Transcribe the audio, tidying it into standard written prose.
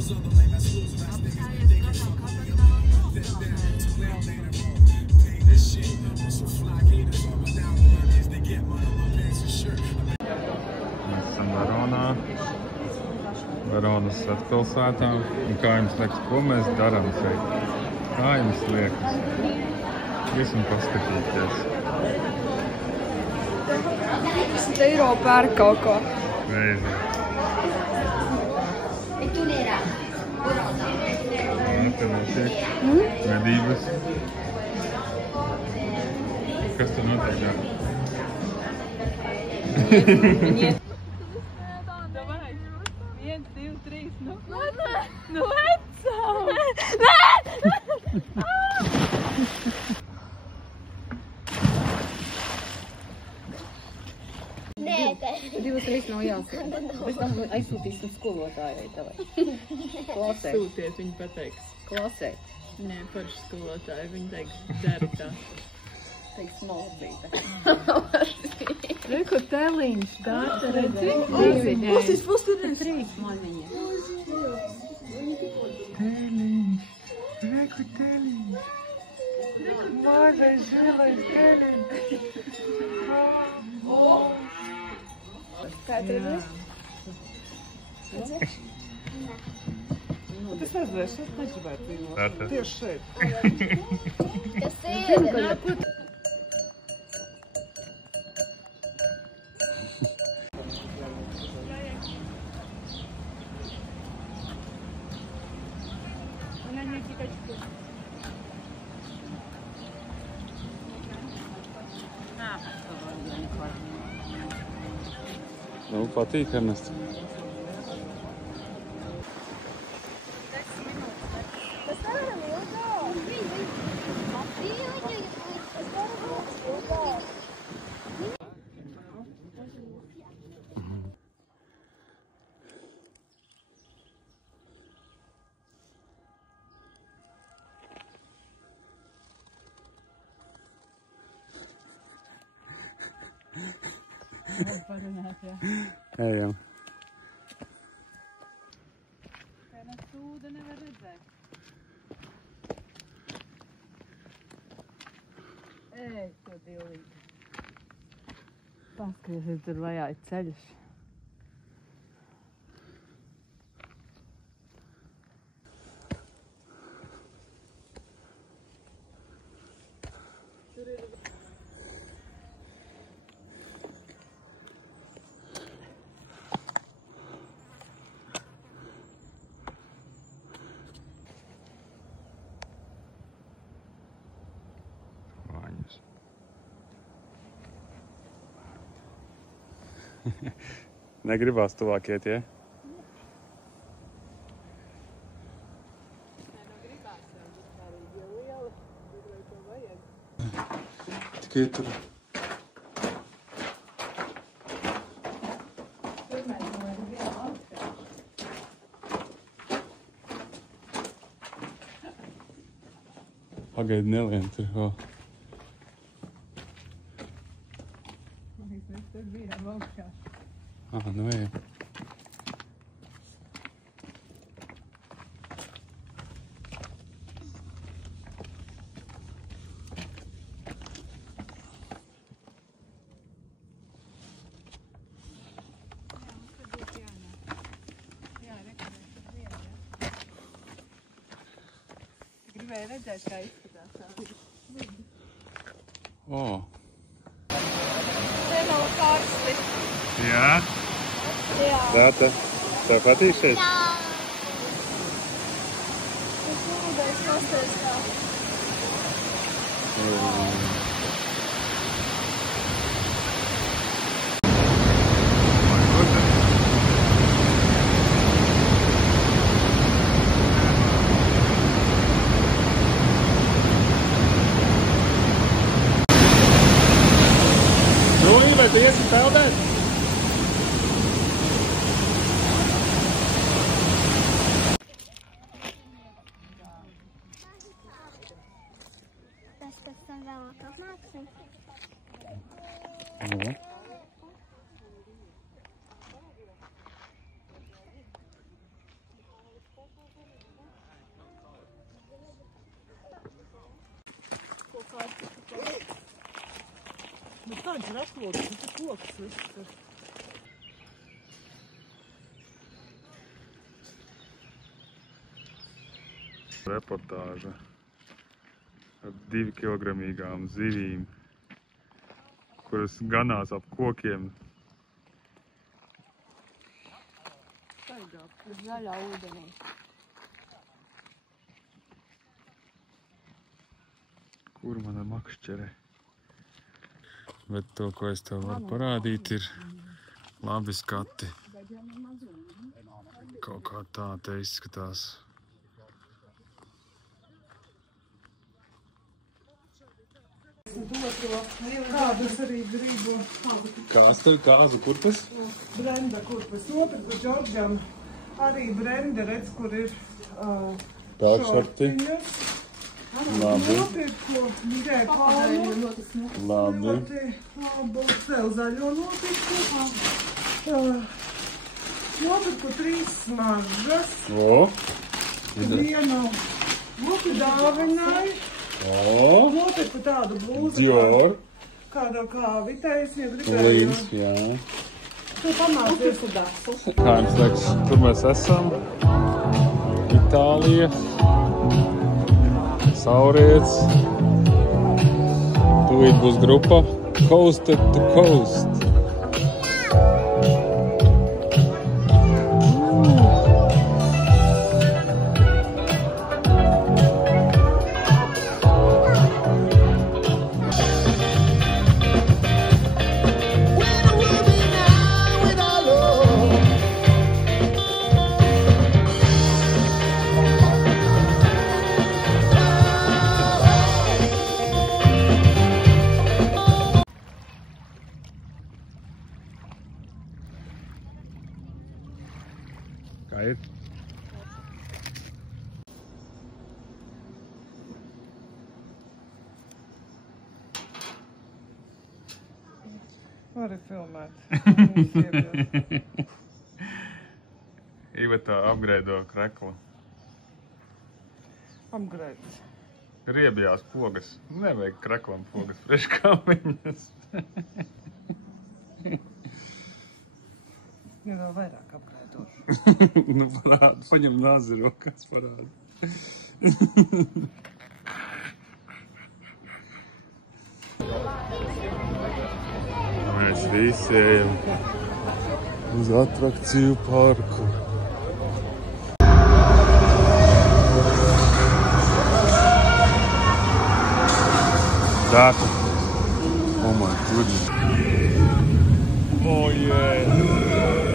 Esam Veronas pilsētā. Un kā jums liekas, ko mēs darām šeit? Kā jums liekas? Visam paskatīties. 10 eiro pērk kaut ko. Reizi. Te notiek medības. Kas tur notiek? Давай. 1, 2, 3. Nu lecam! Divas reizes nav jāsaka. Pēc tam aizsūtīsim skolotājai tavai. Klasē. Sūtiet, viņi pateiks. Klasē. Nē, parši skolotāji, viņi teiks, dari tā. Teiks maldzīte. Reku teliņš, dārta redzi? Puses. 3 maļiņi. Teliņš. Reku teliņš. Mazais zilais teliņš. Kā tu redzēs? Tas aizvērs, es negribētu viņu. Tātad. Tieši šeit. Kas ir? Nu, patīk, Ernest. Parunāt, jā. Ejam. Kā no sūda nevar redzēt. Ej, to divlīgi. Paskaties, tur vajā ir ceļš. Negribās tuvāk iet, ja? Tikai tur. Pagaidi, nelien tur vēl. Tur bija augšā. Nu ejam. Gribēju redzēt, kā izskatās. O. Te nav karsti. Jā? Jā. Dāta, tev patīk šeit? Jā. Tas ūdens nosēstā. Nu, Ive, tu iesi peldēt? Tas, kas tam vēlāk apmāksim. Nu. kāds ir atklāts, tas ir koks viss ir. Reportāža ar 2-kilogramīgām zivīm, kuras ganās ap kokiem. Staigā uz zaļā ūdenī. Kur mana makšķere? Bet to, ko es tev varu parādīt, ir labi skati. Kaut kā tā te izskatās. Kādus arī gribu. Kāzu kurpes? Brenda kurpes. Nopirku Džordžam arī Brenda, redz, kur ir Pēkšarti. Labi. Nopirku tikai palmu. Labi. Labu vēl zaļo nopirku. Nopirku 3 smaržas. O! Vienu lupi dāvinai. O! Nopirku tādu blūzu. Dior. Kādā kāvitē es negribēju. Līns, jā. Tu pamācies. Kā jums liekas, kur mēs esam? Itālija. Sauriets. Tūlīt būs grupa Coast to Coast. Kā ir? Vari filmēt. Iveta apgreido kreklu. Apgraids. Riebjās pogas. Nevajag kreklam pogas, freškāmiņas. Ja vēl vairāk apgraidošu. Nu, parāda, paņem nazi rokās, parāda. Mēs visi ejam uz atrakciju parku. Dāta. Oh my goodness. Oh yeah.